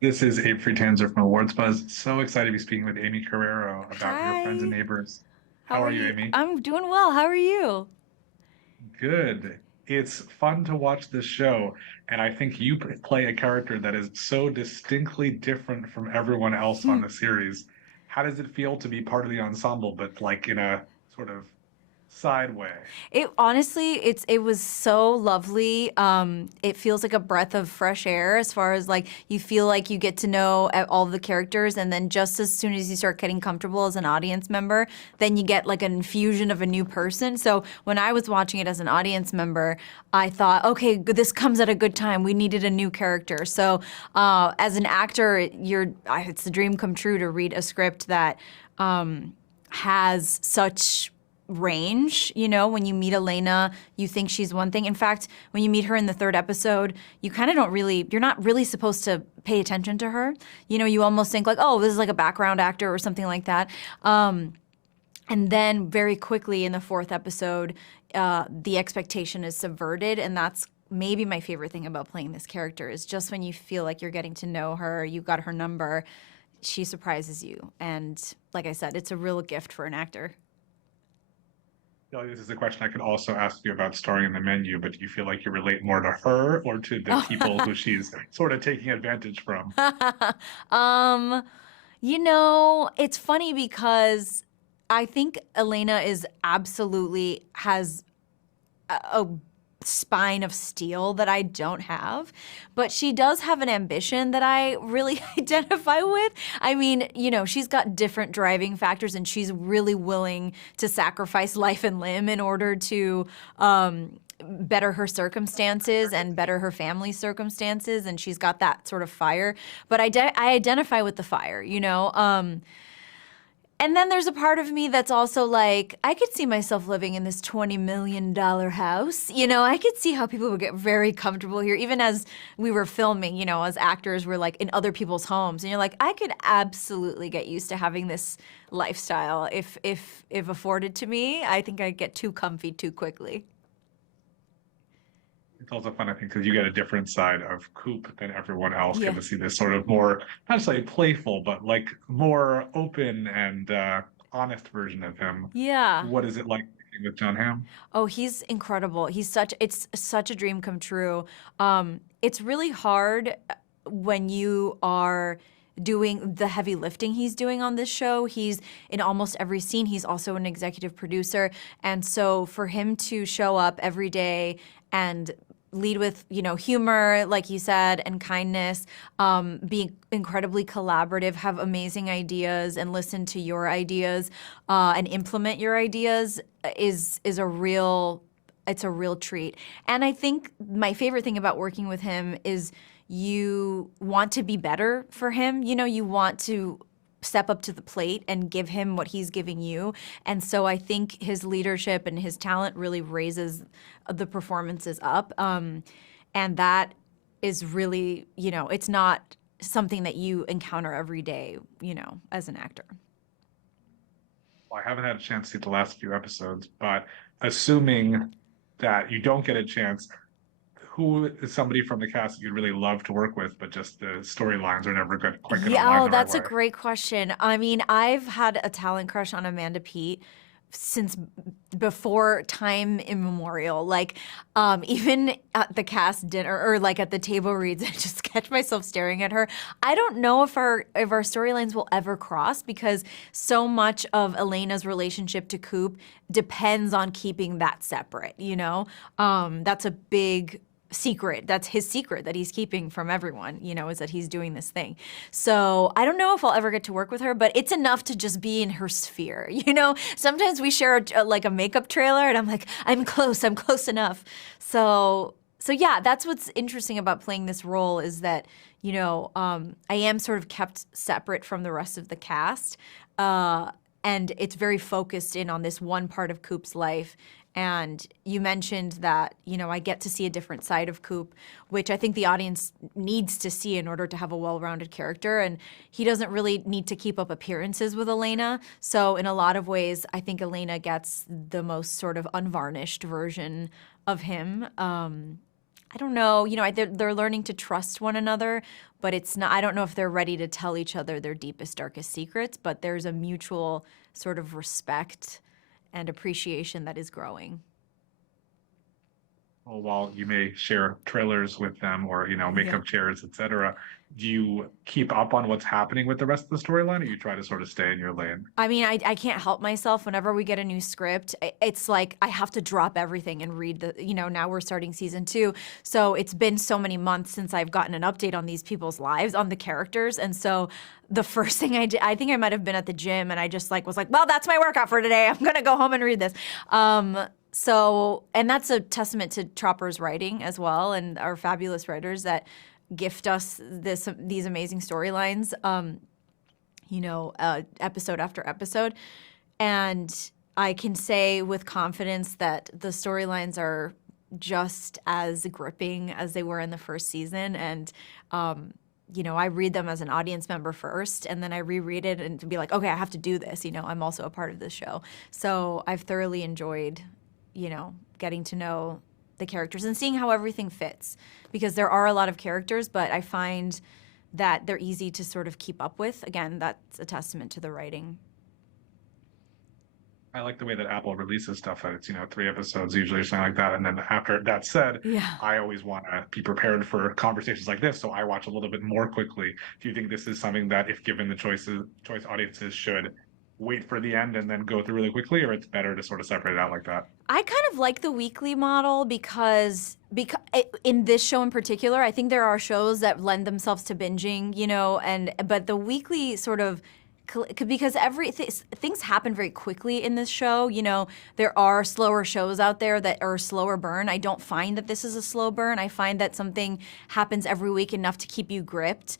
This is Abe Friedtanzer from Awards Buzz. So excited to be speaking with Aimee Carrero about Your Friends and Hi. Neighbors. How How are are you, you? Aimee? I'm doing well. How are you? Good. It's fun to watch this show, and I think you play a character that is so distinctly different from everyone else on the series. How does it feel to be part of the ensemble, but like in a sort of side way? It honestly, it was so lovely. It feels like a breath of fresh air as far as like you feel like you get to know all the characters, and then just as soon as you start getting comfortable as an audience member, then you get like an infusion of a new person. So when I was watching it as an audience member, I thought, okay, this comes at a good time. We needed a new character. So as an actor, it's a dream come true to read a script that has such range. You know, when you meet Elena, you think she's one thing. In fact, when you meet her in the third episode, you kind of don't really, you're not really supposed to pay attention to her. You know, you almost think like, oh, this is like a background actor or something like that. And then very quickly in the fourth episode, the expectation is subverted. And that's maybe my favorite thing about playing this character is just when you feel like you're getting to know her, you got her number, she surprises you. And like I said, it's a real gift for an actor. This is a question I could also ask you about starring in the menu, but do you feel like you relate more to her or to the people who she's sort of taking advantage from? um, it's funny because I think Elena is absolutely has a spine of steel that I don't have, but she does have an ambition that I really identify with. I mean, she's got different driving factors and she's really willing to sacrifice life and limb in order to better her circumstances and better her family's circumstances, and she's got that sort of fire. But I identify with the fire, and then there's a part of me that's also like, I could see myself living in this $20 million house. I could see how people would get very comfortable here, even as we were filming, as actors, we're like in other people's homes. And you're like, I could absolutely get used to having this lifestyle if afforded to me. I think I'd get too comfy too quickly. It's also fun, I think, because you get a different side of Coop than everyone else. Get Yeah. to see this sort of more, not necessarily playful, but like more open and honest version of him. Yeah. What is it like working with John Hamm? Oh, he's incredible. It's such a dream come true. It's really hard when you are doing the heavy lifting he's doing on this show. He's in almost every scene. He's also an executive producer. And so for him to show up every day and lead with, humor, like you said, and kindness, be incredibly collaborative, have amazing ideas, and listen to your ideas, and implement your ideas is a real it's a real treat. And I think my favorite thing about working with him is you want to be better for him. You want to step up to the plate and give him what he's giving you. And so I think his leadership and his talent really raises the performances up. And that is really, it's not something that you encounter every day, as an actor. Well, I haven't had a chance to see the last few episodes, but assuming that you don't get a chance, who is somebody from the cast that you'd really love to work with, but just the storylines are never quite going to Yeah, align oh, the right that's a way? great question. I mean, I've had a talent crush on Amanda Peet since before time immemorial. Like, even at the cast dinner or like at the table reads, I just catch myself staring at her. I don't know if our storylines will ever cross because so much of Elena's relationship to Coop depends on keeping that separate. That's a big secret. That's his secret that he's keeping from everyone, is that he's doing this thing. So I don't know if I'll ever get to work with her, but it's enough to just be in her sphere. Sometimes we share like a makeup trailer and I'm like, I'm close enough. So yeah, that's what's interesting about playing this role is that, I am sort of kept separate from the rest of the cast. And it's very focused in on this one part of Coop's life. And you mentioned that, I get to see a different side of Coop, which I think the audience needs to see in order to have a well-rounded character. And he doesn't really need to keep up appearances with Elena. So in a lot of ways, I think Elena gets the most sort of unvarnished version of him. I don't know, they're learning to trust one another, but it's not, I don't know if they're ready to tell each other their deepest, darkest secrets, but there's a mutual sort of respect and appreciation that is growing. Well, while you may share trailers with them or, Yeah. makeup chairs, etc., do you keep up on what's happening with the rest of the storyline, or you try to sort of stay in your lane? I mean, I can't help myself. Whenever we get a new script, it's like I have to drop everything and read now we're starting season 2. So it's been so many months since I've gotten an update on these people's lives, on the characters. And so the first thing I did, I think I might have been at the gym and I just was like, well, that's my workout for today. I'm going to go home and read this. And that's a testament to Tropper's writing as well, and our fabulous writers that gift us these amazing storylines. Episode after episode. And I can say with confidence that the storylines are just as gripping as they were in the first season. And, I read them as an audience member first, and then I reread it and to be like, okay, I have to do this. I'm also a part of this show. So I've thoroughly enjoyed, getting to know the characters and seeing how everything fits. Because there are a lot of characters, but I find that they're easy to sort of keep up with. Again, that's a testament to the writing. I like the way that Apple releases stuff that it's, 3 episodes usually or something like that. And then after that said, Yeah. I always want to be prepared for conversations like this. So I watch a little bit more quickly. Do you think this is something that if given the choice audiences should wait for the end and then go through really quickly, or it's better to sort of separate it out like that? I kind of like the weekly model because in this show in particular, I think there are shows that lend themselves to binging, but the weekly sort of, because things happen very quickly in this show. There are slower shows out there that are slower burn. I don't find that this is a slow burn. I find that something happens every week enough to keep you gripped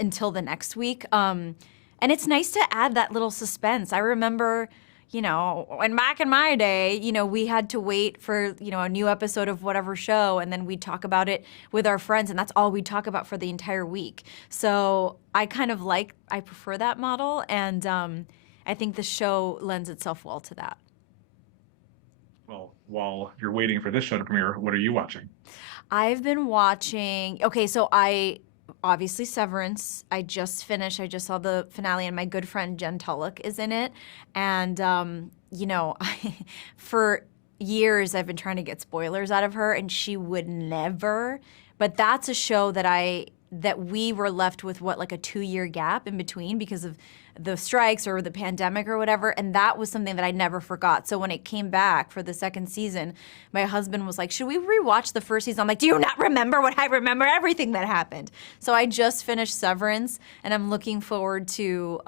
until the next week. And it's nice to add that little suspense. I remember, when back in my day, we had to wait for, a new episode of whatever show, and then we'd talk about it with our friends, and that's all we'd talk about for the entire week. So I prefer that model, and I think the show lends itself well to that. Well, while you're waiting for this show to premiere, what are you watching? I've been watching, obviously Severance. I just finished. I just saw the finale, and my good friend Jen Tulloch is in it. And, for years I've been trying to get spoilers out of her, and she would never. But that's a show that we were left with, like a 2-year gap in between because of the strikes or the pandemic or whatever. And that was something that I never forgot. So when it came back for the second season, my husband was like, should we rewatch the first season? I'm like, do you not remember what I remember? Everything that happened. So I just finished Severance, and I'm looking forward to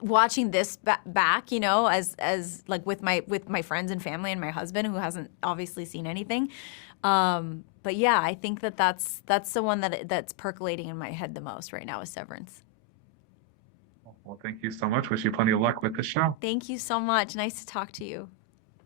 watching this back, as like with my friends and family and my husband, who hasn't obviously seen anything. But yeah, I think that's the one that's percolating in my head the most right now is Severance. Well, thank you so much. Wish you plenty of luck with the show. Thank you so much. Nice to talk to you.